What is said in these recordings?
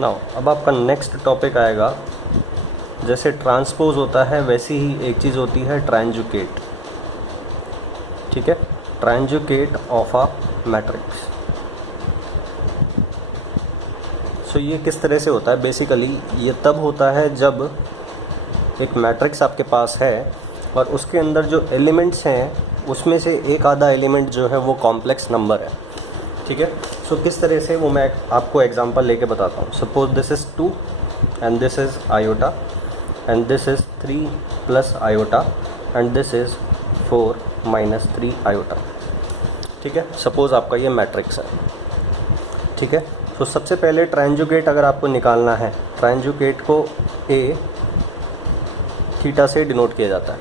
Now अब आपका next topic आएगा, जैसे ट्रांसपोज होता है वैसी ही एक चीज़ होती है ट्रांजुकेट। ठीक है, ट्रांजुकेट ऑफ अ मैट्रिक्स। सो ये किस तरह से होता है? बेसिकली ये तब होता है जब एक मैट्रिक्स आपके पास है और उसके अंदर जो एलिमेंट्स हैं उसमें से एक आधा एलिमेंट जो है वो कॉम्प्लेक्स नंबर है। ठीक है, सो किस तरह से वो मैं आपको एग्जांपल लेके बताता हूँ। Suppose this is 2 and this is iota and this is 3 plus iota and this is 4 minus 3 iota. ठीक है, सपोज़ आपका ये मैट्रिक्स है। ठीक है, तो सबसे पहले ट्रांजुकेट अगर आपको निकालना है, ट्रांजुकेट को ए थीटा से डिनोट किया जाता है।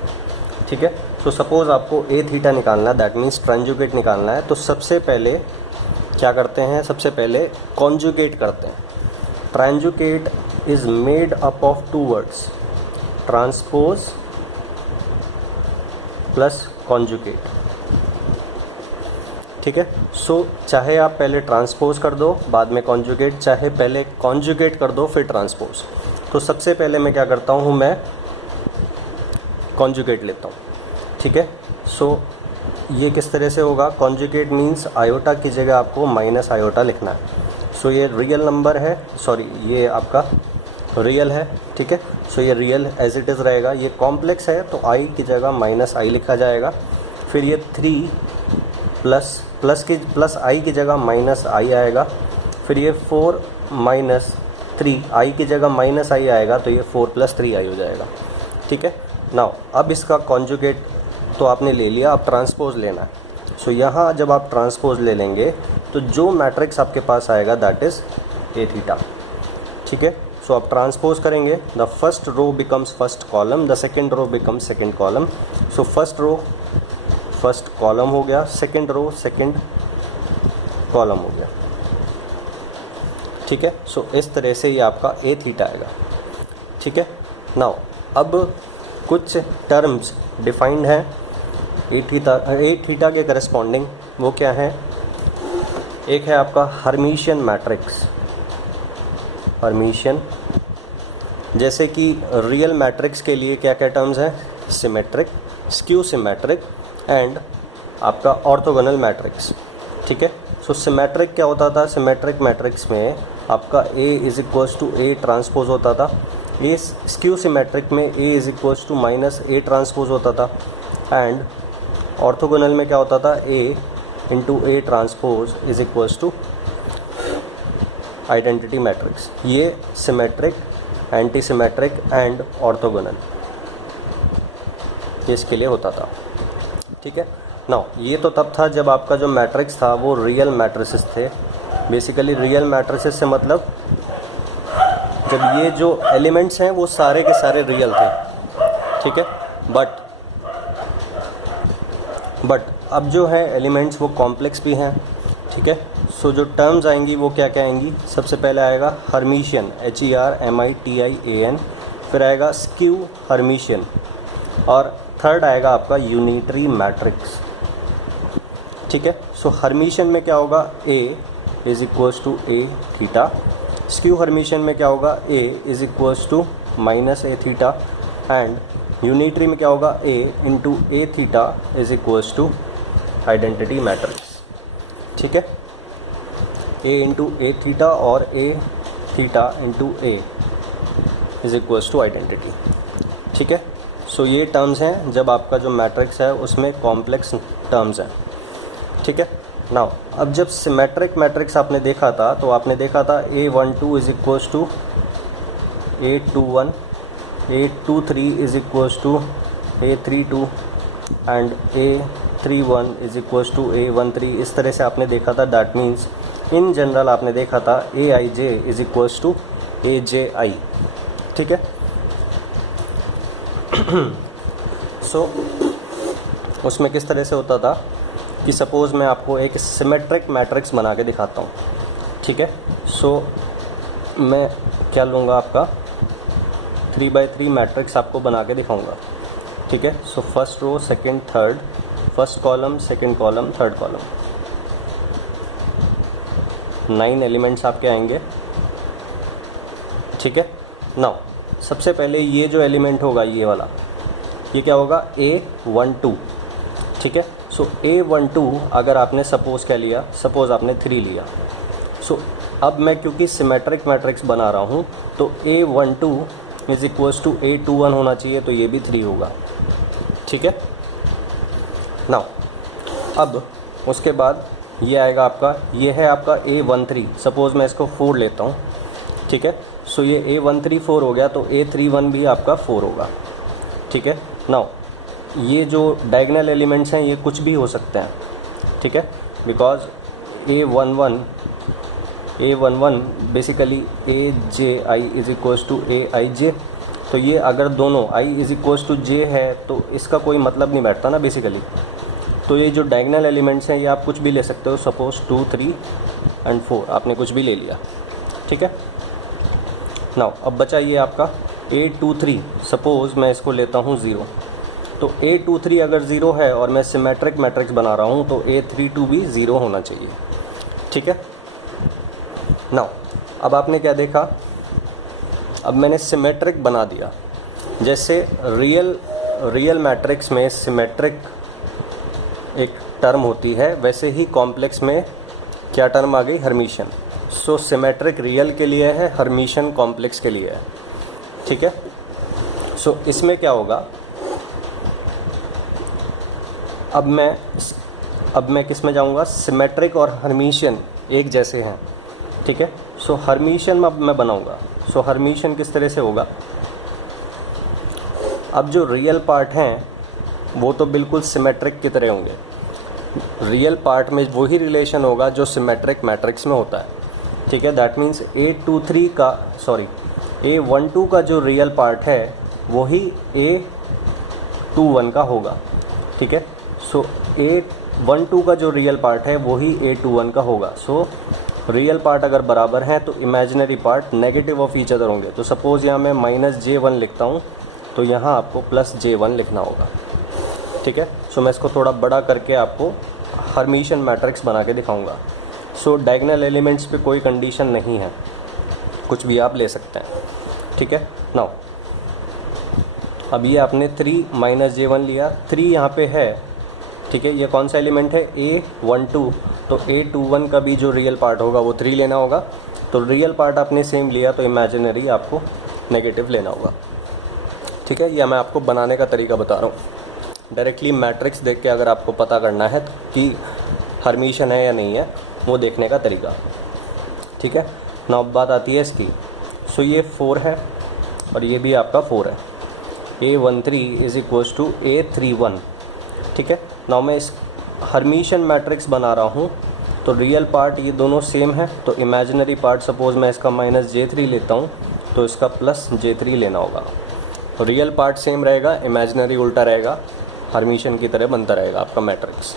ठीक है, तो सपोज़ आपको ए थीटा निकालना है, दैट मीन्स ट्रांजुकेट निकालना है, तो सबसे पहले क्या करते हैं? सबसे पहले कॉन्जुगेट करते हैं। Transjugate is made up of 2 words, transpose plus conjugate. ठीक है, सो चाहे आप पहले ट्रांसपोज कर दो बाद में कॉन्जुगेट, चाहे पहले कॉन्जुगेट कर दो फिर ट्रांसपोज। तो सबसे पहले मैं क्या करता हूँ, मैं कॉन्जुगेट लेता हूँ। ठीक है, सो ये किस तरह से होगा? कॉन्जुगेट मीन्स आयोटा की जगह आपको माइनस आयोटा लिखना है। सो ये रियल नंबर है, सॉरी ये आपका रियल है। ठीक है, सो ये रियल एज इट इज़ रहेगा। ये कॉम्प्लेक्स है तो आई की जगह माइनस आई लिखा जाएगा। फिर ये 3 प्लस आई की जगह माइनस आई आएगा। फिर ये 4 माइनस 3 आई की जगह माइनस आई आएगा, तो ये 4 प्लस 3 आई हो जाएगा। ठीक है, नाउ अब इसका कॉन्जुगेट तो आपने ले लिया, अब ट्रांसपोज लेना है। सो यहाँ जब आप ट्रांसपोज ले लेंगे तो जो मैट्रिक्स आपके पास आएगा दैट इज़ ए थीटा। ठीक है, सो आप ट्रांसपोज करेंगे, the first row becomes first column, the second row becomes second column. So first row first column हो गया, सेकेंड रो सेकेंड कॉलम हो गया। ठीक है, सो इस तरह से ये आपका ए थीटा आएगा। ठीक है, नाउ अब कुछ टर्म्स डिफाइंड हैं ए थीटा के करस्पॉन्डिंग। वो क्या है? एक है आपका हर्मिशियन मैट्रिक्स। हर्मिशियन, जैसे कि रियल मैट्रिक्स के लिए क्या क्या टर्म्स हैं? सिमेट्रिक, स्क्यू सिमेट्रिक एंड आपका ऑर्थोगोनल मैट्रिक्स। ठीक है, सो सिमेट्रिक क्या होता था? सिमेट्रिक मैट्रिक्स में आपका A is equals to A transpose होता था। ए स्क्यू सिमेट्रिक में A is equals to minus A transpose होता था। एंड ऑर्थोगोनल में क्या होता था? A into A transpose is equals to identity matrix. ये symmetric, anti symmetric and orthogonal इसके लिए होता था। ठीक है, नाउ ये तो तब था जब आपका जो मैट्रिक्स था वो रियल मैट्रिसेस थे। बेसिकली रियल मैट्रिसेस से मतलब जब ये जो एलिमेंट्स हैं वो सारे के सारे रियल थे। ठीक है, बट अब जो है एलिमेंट्स वो कॉम्प्लेक्स भी हैं। ठीक है, सो जो टर्म्स आएंगी वो क्या क्या आएंगी? सबसे पहले आएगा हर्मिशियन, HERMITIAN, फिर आएगा स्क्यू हर्मिशियन और थर्ड आएगा आपका यूनिटरी मैट्रिक्स। ठीक है, सो हर्मिशियन में क्या होगा? A is equals to A theta. Skew Hermitian में क्या होगा? A is equals to minus A theta and unitary में क्या होगा? A into A theta is equals to identity matrix. ठीक है, A इंटू ए थीटा और A theta into A is equals to identity. ठीक है, सो ये टर्म्स हैं जब आपका जो मैट्रिक्स है उसमें कॉम्प्लेक्स टर्म्स हैं। ठीक है, नाउ अब जब सिमेट्रिक मैट्रिक्स आपने देखा था तो आपने देखा था A12 is equals to A21, A23 is equals to A32 and A31 is equals to A13। इस तरह से आपने देखा था। दैट मीन्स इन जनरल आपने देखा था AIJ is equals to AJI। ठीक है, सो उसमें किस तरह से होता था कि सपोज़ मैं आपको एक सिमेट्रिक मैट्रिक्स बना के दिखाता हूँ। ठीक है, सो मैं क्या लूँगा? आपका 3x3 मैट्रिक्स आपको बना के दिखाऊँगा। ठीक है, so first row second third, first column second column third column, 9 elements आपके आएंगे। ठीक है। नाउ सबसे पहले ये जो एलिमेंट होगा ये वाला, ये क्या होगा, A12, ठीक है। सो A12 अगर आपने सपोज़ क्या लिया, सपोज़ आपने 3 लिया। सो अब मैं क्योंकि सिमेट्रिक मैट्रिक्स बना रहा हूँ तो A12 is equals to A21 होना चाहिए, तो ये भी 3 होगा, ठीक है। नाउ अब उसके बाद ये आएगा आपका, ये है आपका A13, सपोज़ मैं इसको 4 लेता हूँ, ठीक है। सो ये A13 4 हो गया, तो A31 भी आपका 4 होगा, ठीक है। नाउ ये जो डायगोनल एलिमेंट्स हैं ये कुछ भी हो सकते हैं, ठीक है, because A11 basically AJI is equals to AIJ, तो ये अगर दोनों I is equals to J है तो इसका कोई मतलब नहीं बैठता ना बेसिकली। तो ये जो डायगोनल एलिमेंट्स हैं ये आप कुछ भी ले सकते हो, सपोज़ 2, 3 एंड 4 आपने कुछ भी ले लिया, ठीक है। नाउ अब बचा ये आपका A23, सपोज़ मैं इसको लेता हूँ 0, तो A23 अगर 0 है और मैं सिमेट्रिक मैट्रिक्स बना रहा हूँ तो A32 भी 0 होना चाहिए, ठीक है। नाउ अब आपने क्या देखा, अब मैंने सिमेट्रिक बना दिया। जैसे रियल मैट्रिक्स में सिमेट्रिक एक टर्म होती है, वैसे ही कॉम्प्लेक्स में क्या टर्म आ गई, हर्मिशियन। सो सिमेट्रिक रियल के लिए है, हर्मिशियन कॉम्प्लेक्स के लिए है, ठीक है। सो इसमें क्या होगा, अब मैं किस में जाऊंगा, सिमेट्रिक और हर्मिशियन एक जैसे हैं, ठीक है। सो हर्मिशियन अब मैं बनाऊंगा। सो हर्मिशियन किस तरह से होगा, अब जो रियल पार्ट हैं वो तो बिल्कुल सिमेट्रिक की तरह होंगे। रियल पार्ट में वही रिलेशन होगा जो सिमेट्रिक मैट्रिक्स में होता है, ठीक है। दैट मीन्स A12 का जो रियल पार्ट है वही A21 का होगा, ठीक है। सो A12 का जो रियल पार्ट है वही A21 का होगा। सो रियल पार्ट अगर बराबर हैं तो imaginary part negative of each other होंगे। तो सपोज़ यहाँ मैं -J1 लिखता हूँ तो यहाँ आपको +J1 लिखना होगा, ठीक है। सो मैं इसको थोड़ा बड़ा करके आपको हर्मिशियन मैट्रिक्स बना के दिखाऊंगा। सो डायगोनल एलिमेंट्स पे कोई कंडीशन नहीं है, कुछ भी आप ले सकते हैं, ठीक है। नाउ अब ये आपने 3 -J1 लिया, 3 यहाँ पे है, ठीक है। ये कौन सा एलिमेंट है, A12, तो A21 का भी जो रियल पार्ट होगा वो 3 लेना होगा। तो रियल पार्ट आपने सेम लिया तो इमेजिनरी आपको नेगेटिव लेना होगा, ठीक है। यह मैं आपको बनाने का तरीका बता रहा हूँ। डायरेक्टली मैट्रिक्स देख के अगर आपको पता करना है कि हर्मिशियन है या नहीं है, वो देखने का तरीका, ठीक है। नाउ बात आती है इसकी। सो ये 4 है और ये भी आपका 4 है, A13 is equals to A31, ठीक है। नाउ मैं इस हर्मिशियन मैट्रिक्स बना रहा हूँ तो रियल पार्ट ये दोनों सेम है, तो इमेजिनरी पार्ट सपोज़ मैं इसका -J3 लेता हूँ तो इसका +J3 लेना होगा। तो रियल पार्ट सेम रहेगा, इमेजिनरी उल्टा रहेगा, हर्मिशियन की तरह बनता रहेगा आपका मैट्रिक्स,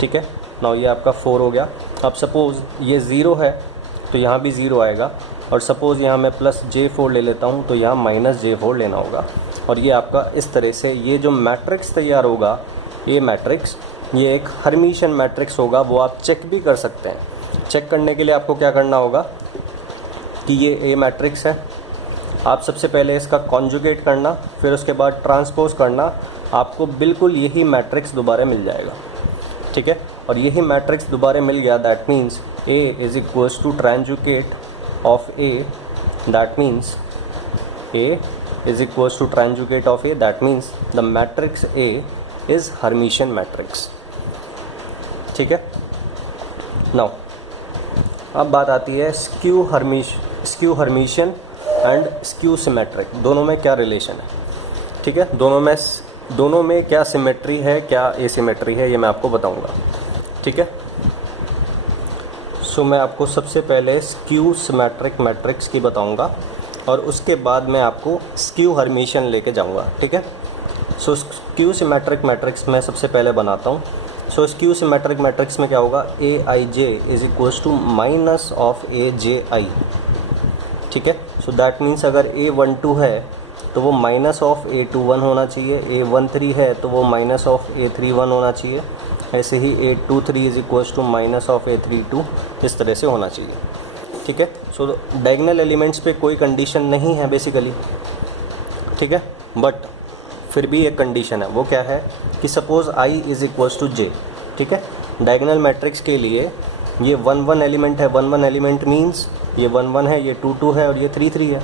ठीक है। नाउ ये आपका 4 हो गया। अब सपोज़ ये 0 है तो यहाँ भी 0 आएगा, और सपोज़ यहाँ मैं +J4 ले लेता हूँ तो यहाँ -J4 लेना होगा। और ये आपका इस तरह से ये जो मैट्रिक्स तैयार होगा, ये मैट्रिक्स, ये एक हर्मिशियन मैट्रिक्स होगा। वो आप चेक भी कर सकते हैं। चेक करने के लिए आपको क्या करना होगा कि ये A मैट्रिक्स है, आप सबसे पहले इसका कॉन्जुगेट करना, फिर उसके बाद ट्रांसपोज करना, आपको बिल्कुल यही मैट्रिक्स दोबारा मिल जाएगा, ठीक है। और यही मैट्रिक्स दोबारा मिल गया, that means A is equals to transjugate of A, that means A is equals to transjugate of A, that means the matrix A is Hermitian matrix, ठीक है। नाउ अब बात आती है skew Hermitian and skew symmetric, दोनों में क्या relation है, ठीक है। दोनों में क्या सिमेट्री है, क्या एसिमेट्री है, ये मैं आपको बताऊंगा, ठीक है। सो मैं आपको सबसे पहले स्क्यू सिमेट्रिक मैट्रिक्स की बताऊंगा और उसके बाद मैं आपको स्क्यू हर्मिशियन लेके जाऊंगा, ठीक है। सो स्क्यू सिमेट्रिक मैट्रिक्स मैं सबसे पहले बनाता हूँ। सो स्क्यू सिमेट्रिक मैट्रिक्स में क्या होगा, AIJ is equals to -AJI, ठीक है। सो दैट मीन्स अगर A12 है तो वो -A21 होना चाहिए, A13 है तो वो -A31 होना चाहिए, ऐसे ही A23 is equals to -A32, इस तरह से होना चाहिए, ठीक है। सो डायगोनल एलिमेंट्स पे कोई कंडीशन नहीं है बेसिकली, ठीक है, बट फिर भी एक कंडीशन है, वो क्या है कि suppose i is equals to j, ठीक है। डायगोनल मैट्रिक्स के लिए ये 1 1 एलिमेंट है, 1 1 एलिमेंट मीन्स ये 1 1 है, ये 2 2 है और ये 3 3 है,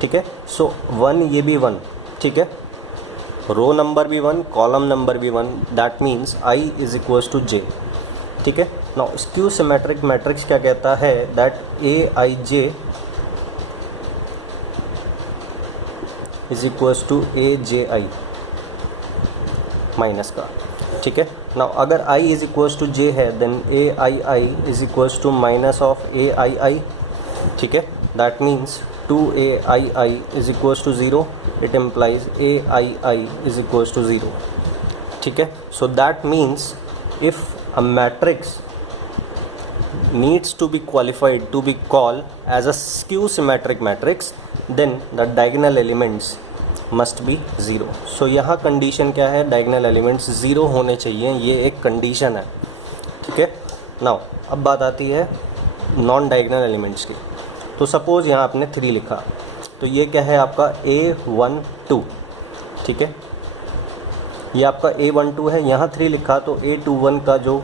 ठीक है। सो 1 ये भी 1, ठीक है, रो नंबर भी 1, कॉलम नंबर भी 1, that means i is equals to j, ठीक है। नाउ स्क्यू सिमेट्रिक मैट्रिक्स क्या कहता है, that aij is equals to aji minus का, ठीक है। नाउ अगर i is equals to j है then aii is equals to minus of aii, ठीक है। That means 2aii is equals to 0, it implies aii is equals to 0, ठीक है। So that means if a matrix needs to be qualified to be called as a skew symmetric matrix, then the diagonal elements must be 0. So यहाँ condition क्या है, diagonal elements 0 होने चाहिए, ये एक condition है, ठीक है। नाउ अब बात आती है नॉन डायगोनल एलिमेंट्स की। तो सपोज़ यहाँ आपने 3 लिखा, तो ये क्या है आपका A12, ठीक है, ये आपका A12 है। यहाँ 3 लिखा तो A21 का जो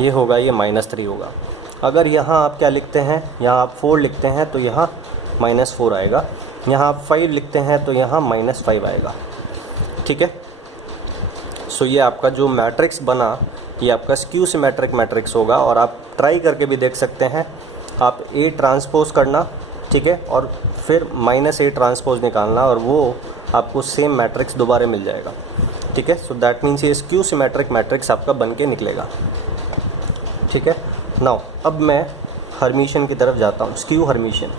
ये होगा ये -3 होगा। अगर यहाँ आप क्या लिखते हैं, यहाँ आप 4 लिखते हैं तो यहाँ -4 आएगा, यहाँ आप 5 लिखते हैं तो यहाँ -5 आएगा, ठीक है। सो ये आपका जो मैट्रिक्स बना ये आपका स्क्यू सिमेट्रिक मैट्रिक्स होगा। और आप ट्राई करके भी देख सकते हैं, आप A ट्रांसपोज करना, ठीक है, और फिर -A ट्रांसपोज निकालना और वो आपको सेम मैट्रिक्स दोबारा मिल जाएगा, ठीक है। सो दैट मीन्स ये स्क्यू सिमेट्रिक मैट्रिक्स आपका बन के निकलेगा, ठीक है। नाउ अब मैं हर्मिशियन की तरफ जाता हूँ, स्क्यू हर्मिशियन,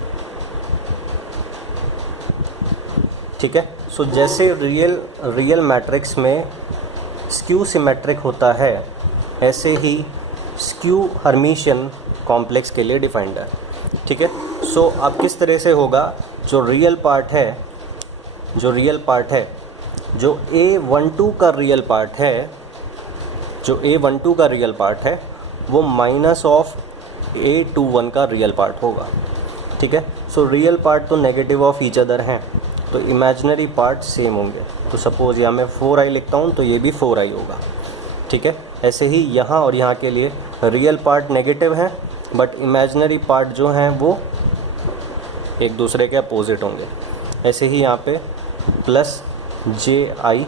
ठीक है। सो जैसे रियल मैट्रिक्स में स्क्यू सिमेट्रिक होता है, ऐसे ही स्क्यू हर्मिशियन कॉम्प्लेक्स के लिए डिफाइंड है, ठीक है। सो अब किस तरह से होगा, जो रियल पार्ट है, जो A12 का रियल पार्ट है, जो A12 का रियल पार्ट है वो माइनस ऑफ A21 का रियल पार्ट होगा, ठीक है। सो रियल पार्ट तो नेगेटिव ऑफ ईच अदर हैं, तो इमेजिनरी पार्ट सेम होंगे। तो सपोज़ यहाँ मैं 4i लिखता हूँ तो ये भी 4i होगा, ठीक है। ऐसे ही यहाँ और यहाँ के लिए रियल पार्ट नेगेटिव हैं बट इमेजिनरी पार्ट जो हैं वो एक दूसरे के अपोजिट होंगे। ऐसे ही यहाँ पे प्लस ji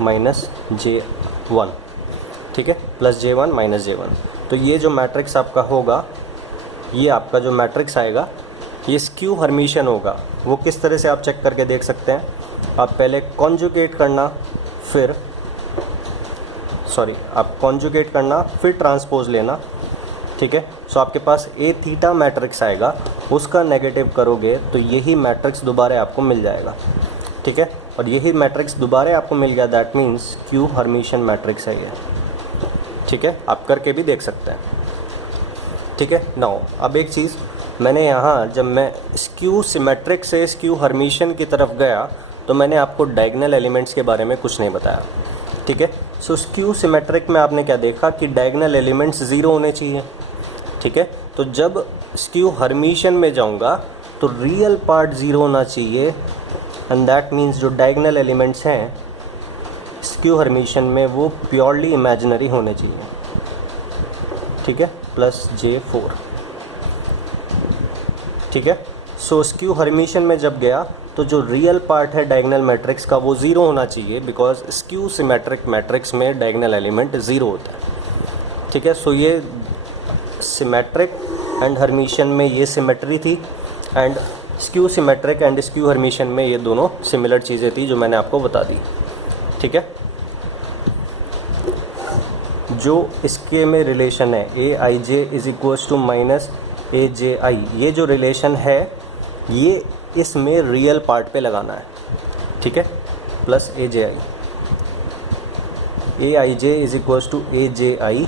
माइनस j1, ठीक है, प्लस j1 माइनस j1। तो ये जो मैट्रिक्स आपका होगा, ये आपका जो मैट्रिक्स आएगा ये स्क्यू हर्मिशियन होगा। वो किस तरह से आप चेक करके देख सकते हैं, आप पहले कॉन्जुगेट करना, फिर ट्रांसपोज लेना, ठीक है। सो आपके पास ए थीटा मैट्रिक्स आएगा, उसका नेगेटिव करोगे तो यही मैट्रिक्स दोबारा आपको मिल जाएगा, ठीक है। और यही मैट्रिक्स दोबारा आपको मिल गया, that means skew Hermitian matrix है ये, ठीक है। आप करके भी देख सकते हैं, ठीक है। नाउ अब एक चीज़ मैंने यहाँ, जब मैं स्क्यू सिमेट्रिक से स्क्यू हर्मिशियन की तरफ गया तो मैंने आपको डायगोनल एलिमेंट्स के बारे में कुछ नहीं बताया, ठीक है। सो स्क्यू सिमेट्रिक में आपने क्या देखा कि डायगोनल एलिमेंट्स 0 होने चाहिए, ठीक है। तो जब स्क्यू हर्मिशियन में जाऊँगा तो रियल पार्ट 0 होना चाहिए, एंड दैट मीन्स जो डायगोनल एलिमेंट्स हैं स्क्यू हर्मिशियन में वो प्योरली इमेजिनरी होने चाहिए, ठीक है, प्लस j4, ठीक है। सो स्क्यू हर्मिशियन में जब गया तो जो रियल पार्ट है डायगोनल मैट्रिक्स का वो 0 होना चाहिए, बिकॉज स्क्यू सिमेट्रिक मैट्रिक्स में डायगोनल एलिमेंट 0 होता है, ठीक है। सो ये सिमेट्रिक एंड हर्मिशियन में ये सिमेट्री थी, and skew symmetric and skew Hermitian में ये दोनों सिमिलर चीज़ें थी जो मैंने आपको बता दी, ठीक है। जो इसके में रिलेशन है aij is equals to minus aji, ये जो रिलेशन है ये इसमें रियल पार्ट पे लगाना है, ठीक है, plus aji, aij is equals to aji।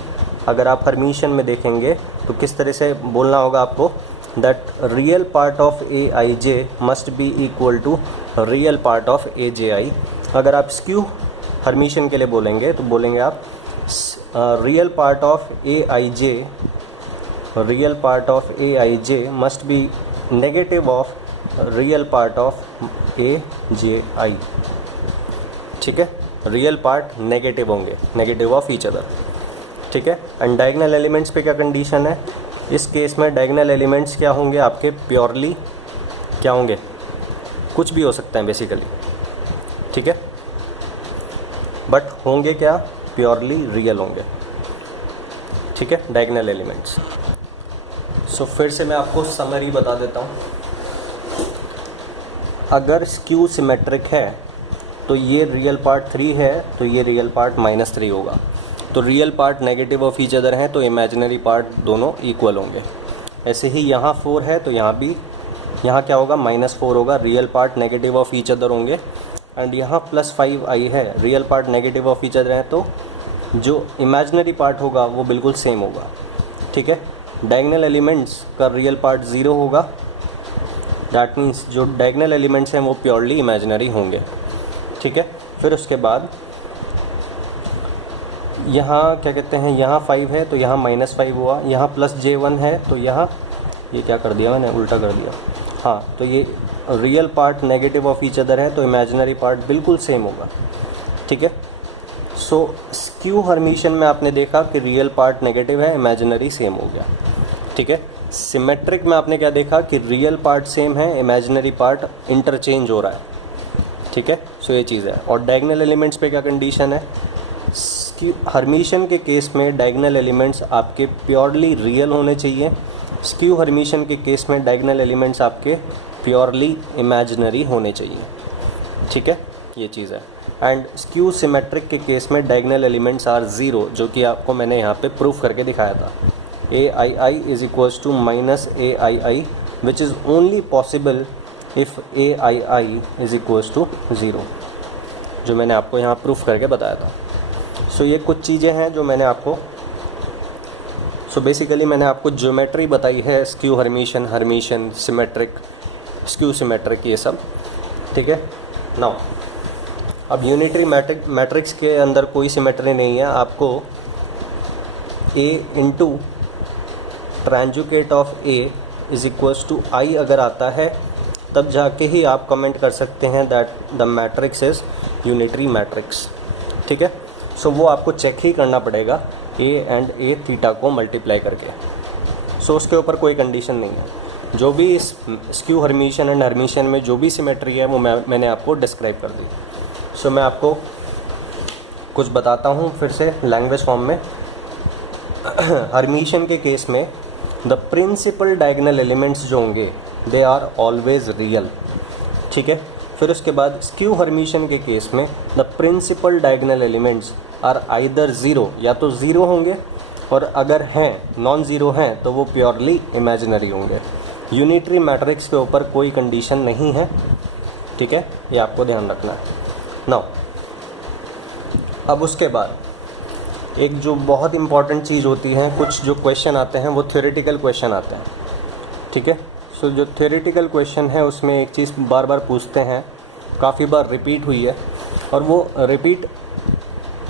अगर आप हर्मिशियन में देखेंगे तो किस तरह से बोलना होगा आपको, that real part of aij must be equal to real part of aji। अगर आप स्क्यू हर्मिशियन के लिए बोलेंगे तो बोलेंगे आप real part of aij real part of A I J must be negative of real part of A J I. ठीक है, रियल पार्ट नेगेटिव होंगे, नेगेटिव ऑफ ईच अदर। ठीक है, एंड डायगोनल एलिमेंट्स पे क्या कंडीशन है, इस case में डायगोनल एलिमेंट्स क्या होंगे आपके, प्योरली क्या होंगे, कुछ भी हो सकते हैं बेसिकली। ठीक है, बट होंगे क्या, प्योरली रियल होंगे। ठीक है, डायगोनल एलिमेंट्स। सो फिर से मैं आपको समरी बता देता हूँ। अगर स्क्यू सिमेट्रिक है तो ये रियल पार्ट 3 है तो ये रियल पार्ट -3 होगा। तो real part negative of each other हैं तो इमेजिनरी पार्ट दोनों इक्वल होंगे। ऐसे ही यहाँ 4 है तो यहाँ भी, यहाँ क्या होगा, -4 होगा, real part negative of each other होंगे। एंड यहाँ +5 आई है, real part negative of each other हैं तो जो इमेजिनरी पार्ट होगा वो बिल्कुल सेम होगा। ठीक है, डायगोनल एलिमेंट्स का रियल पार्ट 0 होगा, दैट मीन्स जो डायगोनल एलिमेंट्स हैं वो प्योरली इमेजिनरी होंगे। ठीक है, फिर उसके बाद यहाँ क्या कहते हैं, यहाँ 5 है तो यहाँ -5 हुआ, यहाँ +J1 है तो यहाँ, ये क्या कर दिया मैंने, उल्टा कर दिया। हाँ, तो ये real part negative of each other है तो इमेजिनरी पार्ट बिल्कुल सेम होगा। ठीक है, सो स्क्यू हर्मिशन में आपने देखा कि रियल पार्ट नेगेटिव है, इमेजिनरी सेम हो गया। ठीक है, सिमेट्रिक में आपने क्या देखा कि रियल पार्ट सेम है, इमेजिनरी पार्ट इंटरचेंज हो रहा है। ठीक है, सो ये चीज़ है। और डायगोनल एलिमेंट्स पे क्या कंडीशन है, हर्मिशन के केस में डायगोनल एलिमेंट्स आपके प्योरली रियल होने चाहिए, स्क्यू हर्मिशन के केस में डायगोनल एलिमेंट्स आपके प्योरली इमेजिनरी होने चाहिए। ठीक है, ये चीज़ है। एंड स्क्यू सिमेट्रिक के केस में डायगोनल एलिमेंट्स आर 0, जो कि आपको मैंने यहाँ पे प्रूफ करके दिखाया था। AII is equals to -AII which is only possible if AII is equals to 0, जो मैंने आपको यहाँ प्रूफ करके बताया था। सो ये कुछ चीज़ें हैं जो मैंने आपको, बेसिकली मैंने आपको ज्योमेट्री बताई है, skew Hermitian, symmetric, skew symmetric, ये सब। ठीक है, नाउ अब यूनिटरी मैट्रिक्स के अंदर कोई सिमेट्री नहीं है, आपको A into transjugate of A is equals to I अगर आता है तब जाके ही आप कमेंट कर सकते हैं that the matrix is unitary matrix. ठीक है, सो वो आपको चेक ही करना पड़ेगा A एंड A थीटा को मल्टीप्लाई करके। सो उसके ऊपर कोई कंडीशन नहीं है। जो भी इस स्क्यू हर्मिशन एंड हर्मिशन में जो भी सिमेट्री है वो मैंने आपको डिस्क्राइब कर दी। सो मैं आपको कुछ बताता हूँ फिर से लैंग्वेज फॉर्म में। हर्मिशन के केस में द प्रिंसिपल डायगोनल एलिमेंट्स जो होंगे दे आर ऑलवेज रियल। ठीक है, फिर उसके बाद स्क्यू हर्मिशन के केस में the principal diagonal elements are either 0, या तो 0 होंगे, और अगर हैं नॉन ज़ीरो हैं तो वो प्योरली इमेजिनरी होंगे। यूनिटरी मैट्रिक्स के ऊपर कोई कंडीशन नहीं है। ठीक है, ये आपको ध्यान रखना है। नाउ अब उसके बाद एक जो बहुत इम्पॉर्टेंट चीज़ होती है, कुछ जो क्वेश्चन आते हैं वो थ्योरेटिकल क्वेश्चन आते हैं। ठीक है, सो जो थ्योरेटिकल क्वेश्चन है उसमें एक चीज़ बार बार पूछते हैं, काफ़ी बार रिपीट हुई है, और वो रिपीट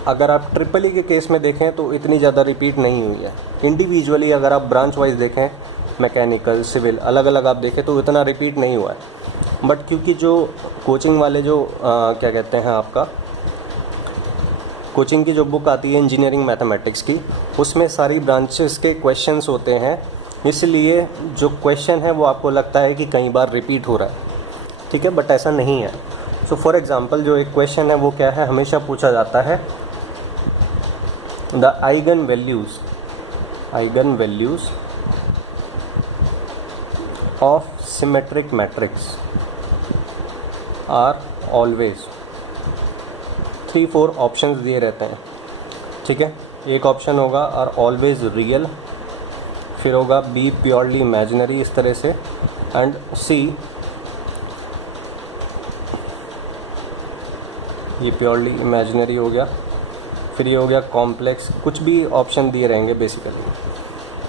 अगर आप ट्रिपल ई के केस में देखें तो इतनी ज़्यादा रिपीट नहीं हुई है। इंडिविजुअली अगर आप ब्रांच वाइज देखें, मैकेनिकल, सिविल, अलग अलग आप देखें तो इतना रिपीट नहीं हुआ है। बट क्योंकि जो कोचिंग वाले जो क्या कहते हैं, आपका कोचिंग की जो बुक आती है इंजीनियरिंग मैथमेटिक्स की, उसमें सारी ब्रांचेस के क्वेश्चंस होते हैं, इसलिए जो क्वेश्चन है वो आपको लगता है कि कई बार रिपीट हो रहा है। ठीक है, बट ऐसा नहीं है। सो फॉर एग्जांपल जो एक क्वेश्चन है वो क्या है, हमेशा पूछा जाता है the eigen values of symmetric matrix are always 3-4 options दिए रहते हैं। ठीक है, एक ऑप्शन होगा आर ऑलवेज रियल, फिर होगा बी प्योरली इमेजिनरी, इस तरह से, एंड सी ये प्योरली इमेजिनरी हो गया, फिर ये हो गया कॉम्प्लेक्स, कुछ भी ऑप्शन दिए रहेंगे बेसिकली।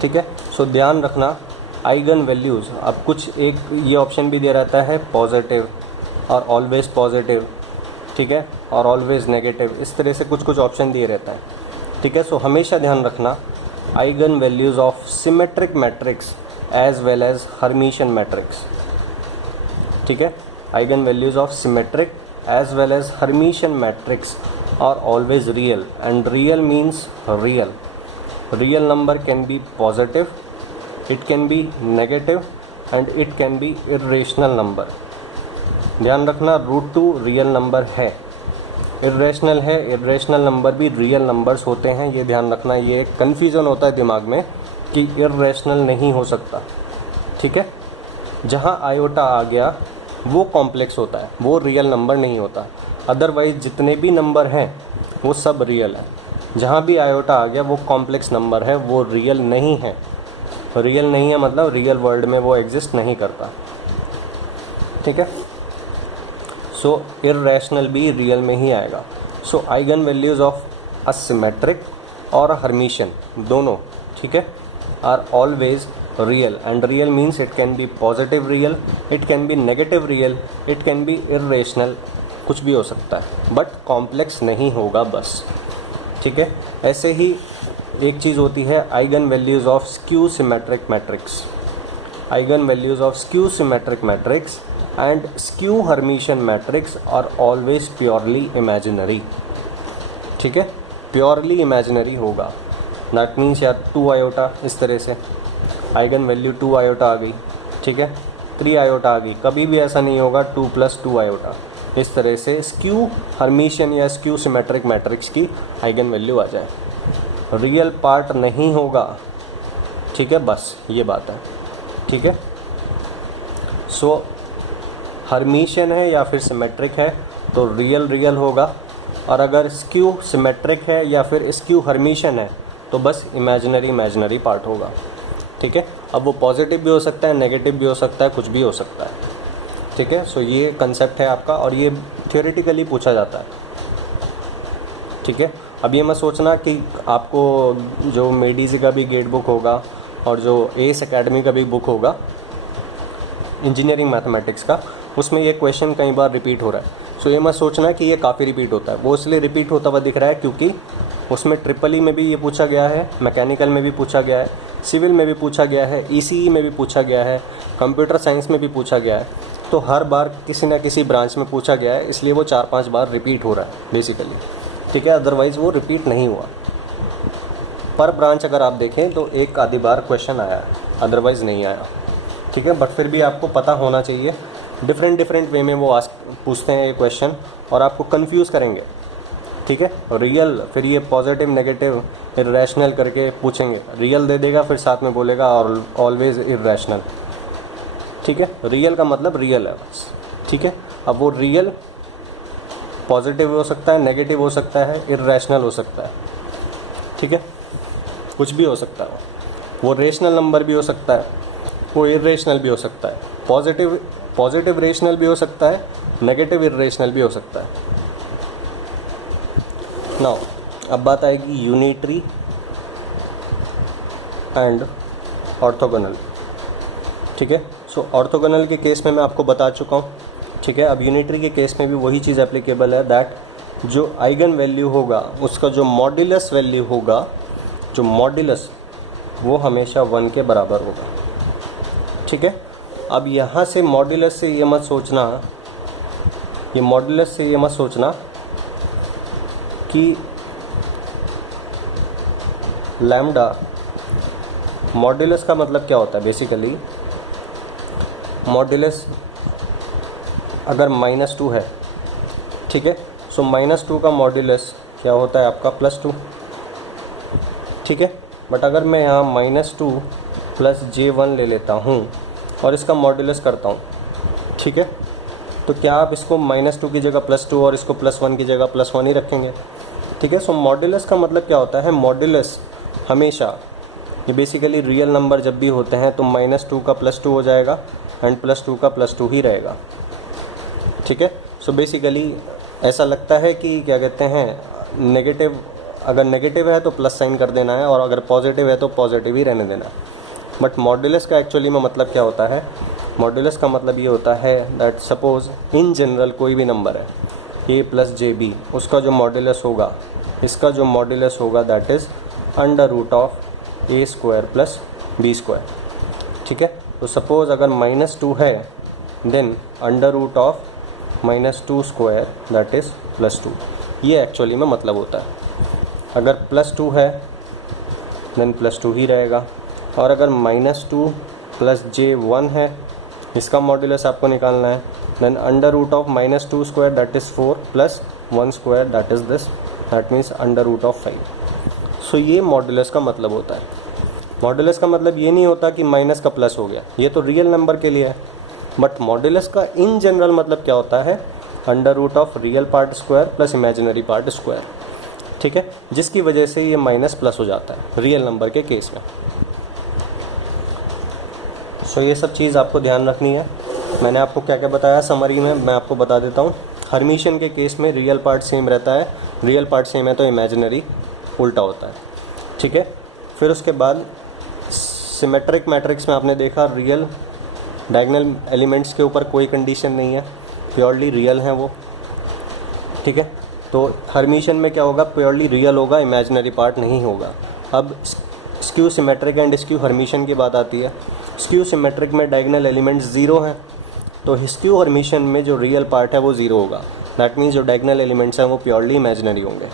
ठीक है, सो ध्यान रखना आइगन वैल्यूज़, अब कुछ एक ये ऑप्शन भी दिया रहता है पॉजिटिव और ऑलवेज पॉजिटिव, ठीक है, और ऑलवेज नेगेटिव, इस तरह से कुछ कुछ ऑप्शन दिए रहता है। ठीक है, सो हमेशा ध्यान रखना eigen values of symmetric matrix as well as Hermitian matrix. ठीक है, eigen values of symmetric as well as Hermitian matrix are always real, and real means real. Real number can be positive, it can be negative, and it can be irrational number. ध्यान रखना, √2 real number है, irrational है, irrational number भी real numbers होते हैं। ये ध्यान रखना, ये एक कन्फ्यूज़न होता है दिमाग में कि इर्रेशनल नहीं हो सकता। ठीक है, जहाँ आयोटा आ गया वो कॉम्प्लेक्स होता है, वो रियल नंबर नहीं होता। अदरवाइज जितने भी नंबर हैं वो सब रियल है। जहाँ भी आयोटा आ गया वो कॉम्प्लेक्स नंबर है, वो रियल नहीं है। रियल नहीं है मतलब रियल वर्ल्ड में वो एग्जिस्ट नहीं करता। ठीक है, सो इर्रेशनल भी रियल में ही आएगा। So eigen values of asymmetric और हर्मिशियन दोनों, ठीक है, are always real, and real means it can be positive real, it can be negative real, it can be irrational, कुछ भी हो सकता है, बट कॉम्प्लेक्स नहीं होगा बस। ठीक है, ऐसे ही एक चीज़ होती है eigen values of skew symmetric matrix. Eigen values of skew symmetric matrix and skew Hermitian matrix are always purely imaginary. ठीक है, प्योरली इमेजिनरी होगा। दैट मीन्स यार 2 आयोटा इस तरह से आइगन वैल्यू 2 आयोटा आ गई, ठीक है, 3 आयोटा आ गई, कभी भी ऐसा नहीं होगा 2 + 2 आयोटा। इस तरह से स्क्यू हर्मिशियन या स्क्यू सिमेट्रिक मैट्रिक्स की आइगन वैल्यू आ जाए, रियल पार्ट नहीं होगा। ठीक है, बस ये बात है। ठीक है, सो हर्मिशियन है या फिर सिमेट्रिक है तो रियल रियल होगा, और अगर स्क्यू सिमेट्रिक है या फिर स्क्यू हर्मिशियन है तो बस इमेजिनरी इमेजिनरी पार्ट होगा। ठीक है, अब वो पॉजिटिव भी हो सकता है, नेगेटिव भी हो सकता है, कुछ भी हो सकता है। ठीक है, सो ये कंसेप्ट है आपका, और ये थियोरेटिकली पूछा जाता है। ठीक है, अब ये मत सोचना कि आपको जो मेडीज़ का भी गेट बुक होगा और जो एस एकेडमी का भी बुक होगा इंजीनियरिंग मैथमेटिक्स का, उसमें ये क्वेश्चन कई बार रिपीट हो रहा है। सो ये मत सोचना कि ये काफ़ी रिपीट होता है, वो इसलिए रिपीट होता हुआ दिख रहा है क्योंकि उसमें ट्रिपल ई में भी ये पूछा गया है, मैकेनिकल में भी पूछा गया है, सिविल में भी पूछा गया है, ईसीई में भी पूछा गया है, कंप्यूटर साइंस में भी पूछा गया है। तो हर बार किसी ना किसी ब्रांच में पूछा गया है, इसलिए वो 4-5 बार रिपीट हो रहा है बेसिकली। ठीक है, अदरवाइज़ वो रिपीट नहीं हुआ। पर ब्रांच अगर आप देखें तो एक आधी बार क्वेश्चन आया है, अदरवाइज़ नहीं आया। ठीक है, बट फिर भी आपको पता होना चाहिए, डिफरेंट वे में वो पूछते हैं ये क्वेश्चन और आपको कंफ्यूज करेंगे। ठीक है, रियल फिर ये पॉजिटिव नेगेटिव इर्रेशनल करके पूछेंगे, रियल दे देगा फिर साथ में बोलेगा और ऑलवेज इर्रेशनल। ठीक है, रियल का मतलब रियल है बस। ठीक है, अब वो रियल पॉजिटिव हो सकता है, नेगेटिव हो सकता है, इर्रेशनल हो सकता है। ठीक है, कुछ भी हो सकता है, वो रेशनल नंबर भी हो सकता है, वो इर्रेशनल भी हो सकता है, पॉजिटिव रेशनल भी हो सकता है, नेगेटिव इर्रेशनल भी हो सकता है। नाउ अब बात आएगी यूनिटरी एंड ऑर्थोगोनल। ठीक है, सो ऑर्थोगोनल के केस में मैं आपको बता चुका हूँ। ठीक है, अब यूनिटरी के केस में भी वही चीज़ एप्लीकेबल है, दैट जो आइगन वैल्यू होगा उसका जो मॉड्यूलस वैल्यू होगा, जो मॉड्यूलस वो हमेशा 1 के बराबर होगा। ठीक है, अब यहाँ से मॉड्यूलस से ये मत सोचना, ये मॉड्यूलस से ये मत सोचना कि लैम्डा, मॉड्यूलस का मतलब क्या होता है बेसिकली, मॉड्यूलस अगर -2 है, ठीक है, सो -2 का मॉड्यूलस क्या होता है आपका +2। ठीक है, बट अगर मैं यहाँ -2 + J1 ले लेता हूँ और इसका मॉड्यूलस करता हूँ, ठीक है, तो क्या आप इसको -2 की जगह +2 और इसको +1 की जगह +1 ही रखेंगे। ठीक है, सो मॉड्यूलस का मतलब क्या होता है, मॉड्यूलस हमेशा, ये बेसिकली रियल नंबर जब भी होते हैं तो -2 का +2 हो जाएगा एंड +2 का +2 ही रहेगा। ठीक है, सो बेसिकली ऐसा लगता है कि क्या कहते हैं, नेगेटिव, अगर नेगेटिव है तो प्लस साइन कर देना है और अगर पॉजिटिव है तो पॉजिटिव ही रहने देना है। बट मॉड्यूलस का एक्चुअली में मतलब क्या होता है, मॉड्यूलस का मतलब ये होता है दैट सपोज़ इन जनरल कोई भी नंबर है a + jb, उसका जो मॉड्यूलस होगा, इसका जो मॉड्यूलस होगा that is √(a a square plus b square, ठीक है। तो सपोज़ अगर -2 है then under root of -2 square that is +2, ये एक्चुअली में मतलब होता है। अगर +2 है देन +2 ही रहेगा, और अगर -2 + j1 है, इसका मॉड्यूलस आपको निकालना है, then under root of -2 square that is 4 + 1 square that is this, that means under root of 5। So ये मॉड्यूलस का मतलब होता है। मॉड्यूलस का मतलब ये नहीं होता कि माइनस का प्लस हो गया, ये तो रियल नंबर के लिए है। बट मॉड्यूलस का इन जनरल मतलब क्या होता है, under root of real part square plus imaginary part square, ठीक है, जिसकी वजह से ये माइनस प्लस हो जाता है रियल नंबर के केस में। सो ये सब चीज़ आपको ध्यान रखनी है। मैंने आपको क्या क्या बताया समरी में, मैं आपको बता देता हूँ। हर्मिशियन के केस में रियल पार्ट सेम रहता है, रियल पार्ट सेम है तो इमेजिनरी उल्टा होता है, ठीक है। फिर उसके बाद सिमेट्रिक मैट्रिक्स में आपने देखा रियल डायगोनल एलिमेंट्स के ऊपर कोई कंडीशन नहीं है, प्योरली रियल है वो, ठीक है। तो हर्मिशियन में क्या होगा, प्योरली रियल होगा, इमेजिनरी पार्ट नहीं होगा। अब skew symmetric and skew Hermitian की बात आती है। स्क्यू सिमेट्रिक में डायगोनल एलिमेंट्स 0 हैं, तो स्क्यू हर्मिशियन में जो रियल पार्ट है वो 0 होगा। दैट मीन्स जो डायगोनल एलिमेंट्स हैं वो प्योरली इमेजिनरी होंगे,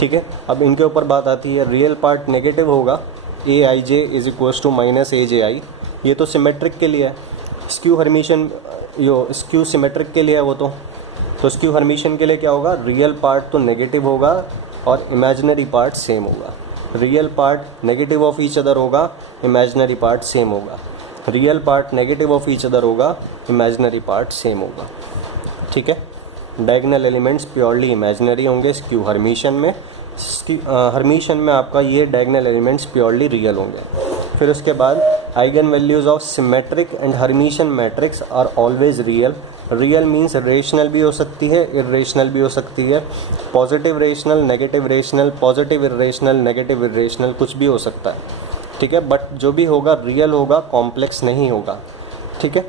ठीक है। अब इनके ऊपर बात आती है, रियल पार्ट नेगेटिव होगा, aij is equals to -aji, ये तो सिमेट्रिक के लिए है। स्क्यू हर्मिशियन यो स्क्यू सिमेट्रिक के लिए है वो तो स्क्यू हर्मिशियन के लिए क्या होगा, रियल पार्ट तो नेगेटिव होगा और इमेजिनरी पार्ट सेम होगा। Real part negative of each other होगा, इमेजिनरी पार्ट सेम होगा। Real part negative of each other होगा, इमेजिनरी पार्ट सेम होगा, ठीक है। डायगोनल एलिमेंट्स प्योरली इमेजिनरी होंगे स्क्यू हर्मिशियन में। हर्मिशियन में आपका ये डायगोनल एलिमेंट्स प्योरली रियल होंगे। फिर उसके बाद eigen values of symmetric and Hermitian matrix are always real. Real means rational भी हो सकती है, इरेशनल भी हो सकती है, positive rational, negative rational, positive irrational, negative irrational, कुछ भी हो सकता है, ठीक है। बट जो भी होगा रियल होगा, कॉम्प्लेक्स नहीं होगा, ठीक है।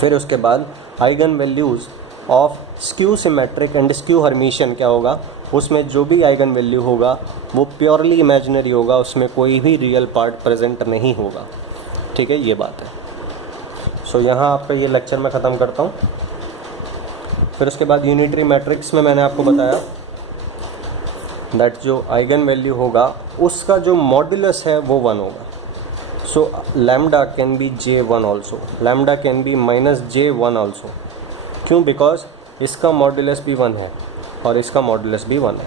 फिर उसके बाद eigen values of skew symmetric and skew Hermitian क्या होगा, उसमें जो भी आइगन वैल्यू होगा वो प्योरली इमेजिनरी होगा, उसमें कोई भी रियल पार्ट प्रेजेंट नहीं होगा, ठीक है, ये बात है। सो यहाँ आपका ये लेक्चर मैं ख़त्म करता हूँ। फिर उसके बाद यूनिटरी मैट्रिक्स में मैंने आपको बताया दैट जो आइगन वैल्यू होगा उसका जो मॉड्यूलस है वो 1 होगा। सो lambda can be J1 also, lambda can be -J1 also. क्यों? बिकॉज इसका मॉड्यूलस भी 1 है और इसका मॉड्यूलस भी 1 है,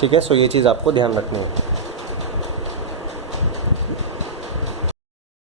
ठीक है। सो ये चीज़ आपको ध्यान रखनी है।